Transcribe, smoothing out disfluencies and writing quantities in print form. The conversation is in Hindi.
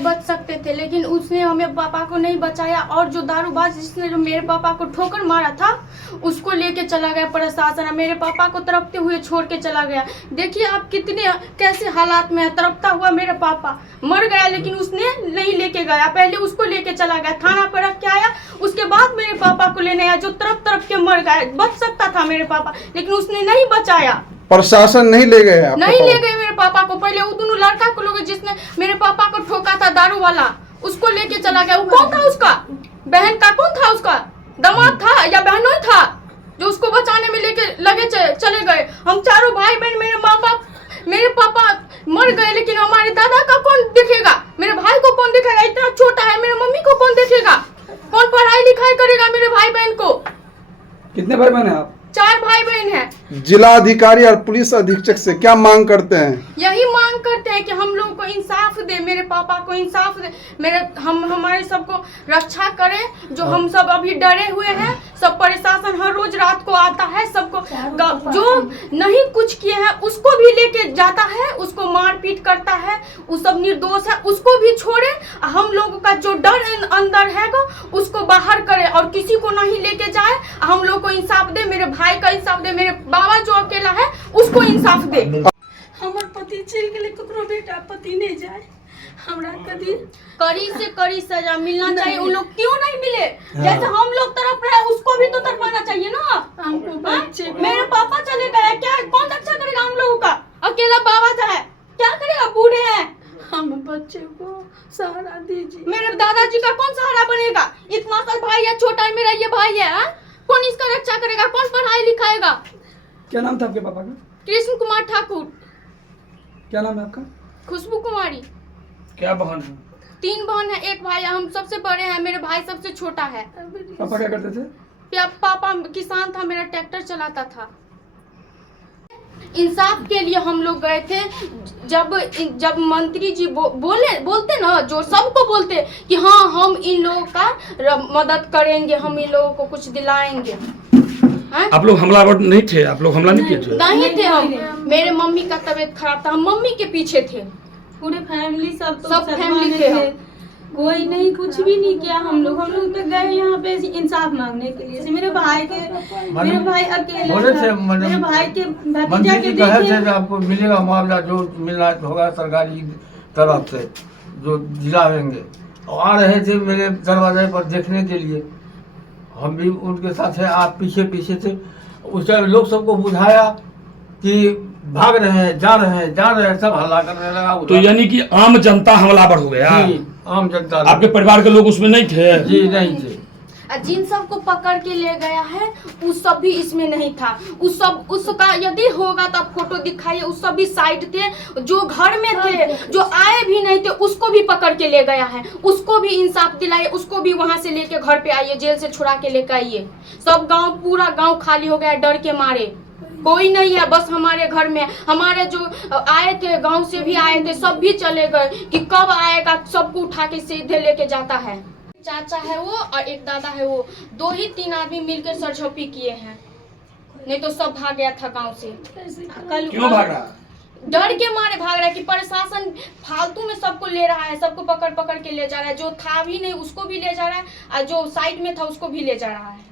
सब बच सकते थे, लेकिन उसने हमें पापा को नहीं बचाया। और जो दारूबाज जिसने जो मेरे पापा को ठोकर मारा था उसको लेके चला गया प्रशासन, मेरे पापा को तड़पते हुए छोड़ के चला गया। देखिए आप कितने कैसे हालात में है, तड़पता हुआ मेरा पापा मर गया, लेकिन उसने नहीं लेके गया। पहले उसको लेके चला गया, थाना पर रख के आया, उसके बाद मेरे पापा को लेने आया जो तड़प तड़प के मर गया। बच सकता था मेरे पापा, लेकिन उसने नहीं बचाया। प्रशासन नहीं ले गए? नहीं ले गए मेरे पापा को। पहले वो दोनों लड़का को लोग जिसने मेरे पापा को ठोका था दारू वाला, उसको लेके चला गया। वो कौन था? उसका बहन का कौन था? उसका दामाद था या बहनोई था जो उसको बचाने में लेके लगे चले गए। हम चारों भाई बहन, मेरे पापा मर गए, लेकिन हमारे दादा का कौन देखेगा? मेरे भाई को कौन देखेगा? इतना छोटा है, मेरे मम्मी को कौन देखेगा? कौन पढ़ाई लिखाई करेगा मेरे भाई बहन को? कितने भाई बहन हैं आप? 4 भाई बहन हैं। जिलाधिकारी और पुलिस अधीक्षक से क्या मांग करते हैं? यही मांग करते हैं कि हम लोगों को इंसाफ दे, मेरे पापा को इंसाफ दे, हमारे सबको रक्षा करे। जो हम सब अभी डरे हुए हैं, सब प्रशासन हर रोज रात को आता है, सबको जो नहीं कुछ किए हैं उसको भी लेके जाता है, उसको मारपीट करता है। वो सब निर्दोष है, उसको भी छोड़े। हम लोगों का जो डर अंदर है उसको बाहर करे और किसी को नहीं लेके जाए। हम लोग को इंसाफ दे, मेरे भाई का इंसाफ दे, मेरे बाबा जो अकेला है उसको इंसाफ दे। हमर पति चल गए, ककरो बेटा पति नहीं जाए, हमरा कदी कड़ी से कड़ी सजा मिलना चाहिए। उन लोग क्यों नहीं मिले? जैसे हम लोग तरफ रहे उसको भी तो तरफाना चाहिए ना। हमको बच्चे मेरे पापा चले गए, क्या कौन रक्षा करेगा हम लोगों का? अकेला बाबा था, क्या करेगा? बूढ़े हैं, हम बच्चे को सहारा दीजिए। मेरे दादाजी का कौन सहारा बनेगा? इतना सा भाई है, छोटा है मेरा ये भाई है, हा? कौन इसका रक्षा करेगा? कौन पढ़ाई लिखाएगा? क्या नाम था आपके पापा का? कृष्ण कुमार ठाकुर। क्या नाम है आपका? खुशबू कुमारी। क्या बहन है? 3 बहन है, 1 भाई है। हम सबसे बड़े हैं, मेरे भाई सबसे छोटा है। पापा क्या करते थे? पापा किसान था, मेरा ट्रैक्टर चलाता था। इंसाफ के लिए हम लोग गए थे। जब मंत्री जी बोलते ना, जो सबको बोलते कि हाँ हम इन लोगों का मदद करेंगे, हम इन लोगों को कुछ दिलाएंगे। आप लोग हमलावर नहीं थे? आप लोग हमला नहीं किए थे? नहीं थे हम। मेरे मम्मी का तबीयत खराब था, हम मम्मी के पीछे थे। पूरे फैमिली सब फैमिली थे। कोई नहीं, कुछ भी नहीं किया। हम लोग तो गए यहाँ पे इंसाफ मांगने के लिए। मेरे भाई अकेले था, मेरे भाई के भतीजा के कहे थे कि आपको मिलेगा मुआवजा, जो मिलना होगा सरकारी तरफ से जो दिलाएंगे। और आ रहे थे मेरे दरवाजे पर देखने के लिए, हम भी उनके साथ है। आप पीछे थे। उस टाइम लोग सबको बुझाया कि भाग रहे हैं, जा रहे हैं, सब हल्ला करने लगा। तो यानी कि आम जनता हमलावर हो गया? आम जनता। आपके परिवार के लोग उसमें नहीं थे? जी नहीं थे। जिन सबको पकड़ के ले गया है उस सब भी इसमें नहीं था। उसका यदि होगा तो फोटो दिखाइए। उस सब भी साइड थे, जो घर में थे, जो आए भी नहीं थे, उसको भी पकड़ के ले गया है। उसको भी इंसाफ दिलाइए, उसको भी वहां से लेके घर पे आइए, जेल से छुड़ा के लेकर आइए। सब गांव, पूरा गांव खाली हो गया डर के मारे। कोई नहीं है, बस हमारे घर में। हमारे जो आए थे, गांव से भी आए थे, सब भी चले गए कि कब आएगा। सबको उठा के सीधे लेके जाता है। चाचा है वो और एक दादा है वो, 2 ही 3 आदमी मिलकर सरझोपी किए हैं, नहीं तो सब भाग गया था गांव से। क्यों भाग रहा? डर के मारे भाग रहा है कि प्रशासन फालतू में सबको ले रहा है, सबको पकड़ के ले जा रहा है। जो था भी नहीं उसको भी ले जा रहा है, और जो साइड में था उसको भी ले जा रहा है।